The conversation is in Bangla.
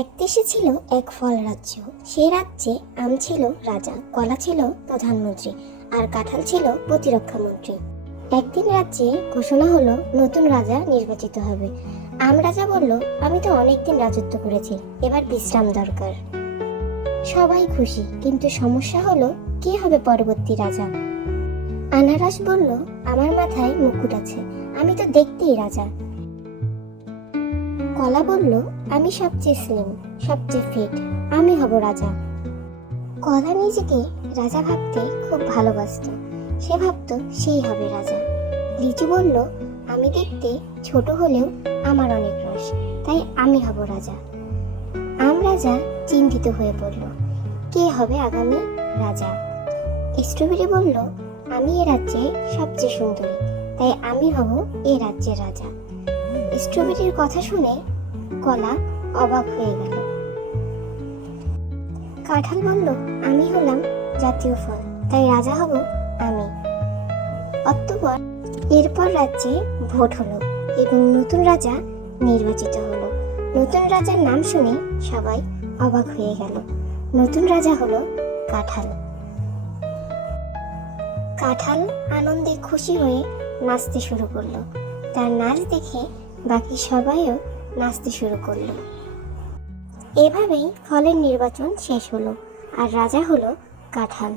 এক দেশে ছিল এক ফল রাজ্য। সেই রাজ্যে আম ছিল রাজা, কলা ছিল প্রধানমন্ত্রী, আর কাঁঠাল ছিল প্রতিরক্ষা মন্ত্রী। একদিন রাজ্যে ঘোষণা হলো নতুন রাজা নির্বাচিত হবে। আম রাজা বলল, আমি তো অনেকদিন রাজত্ব করেছি, এবার বিশ্রাম দরকার। সবাই খুশি, কিন্তু সমস্যা হলো কে হবে পরবর্তী রাজা। আনারস বলল, আমার মাথায় মুকুট আছে, আমি তো দেখতেই রাজা। কলা বলল, আমি সবচেয়ে স্লিম, সবচেয়ে ফিট, আমি হব রাজা। কলা নিজেকে রাজা ভাবতে খুব ভালোবাসতো, সে ভাবতো সেই হবে রাজা। লিচু বলল, আমি দেখতে ছোট হলেও আমার অনেক রস, তাই আমি হব রাজা। আম রাজা চিন্তিত হয়ে পড়ল, কে হবে আগামী রাজা। স্ট্রবেরি বলল, আমি এ রাজ্যে সবচেয়ে সুন্দরী, তাই আমি হব এ রাজ্যের রাজা। স্ট্রবেরির কথা শুনে কলা অবাক হয়ে গেল। কাঁঠাল বলল, আমি হলাম জাতীয় ফল, তাই রাজা হব আমি। অতঃপর এরপর রাজ্যে ভোট হলো এবং নতুন রাজা নির্বাচিত হলো। নতুন রাজার নাম শুনে সবাই অবাক হয়ে গেল। নতুন রাজা হলো কাঁঠাল। কাঁঠাল আনন্দে খুশি হয়ে নাচতে শুরু করলো। তার নাচ দেখে বাকি সবাইও নাচতে শুরু করলো। এভাবেই ফলের নির্বাচন শেষ হলো, আর রাজা হলো কাঁঠাল।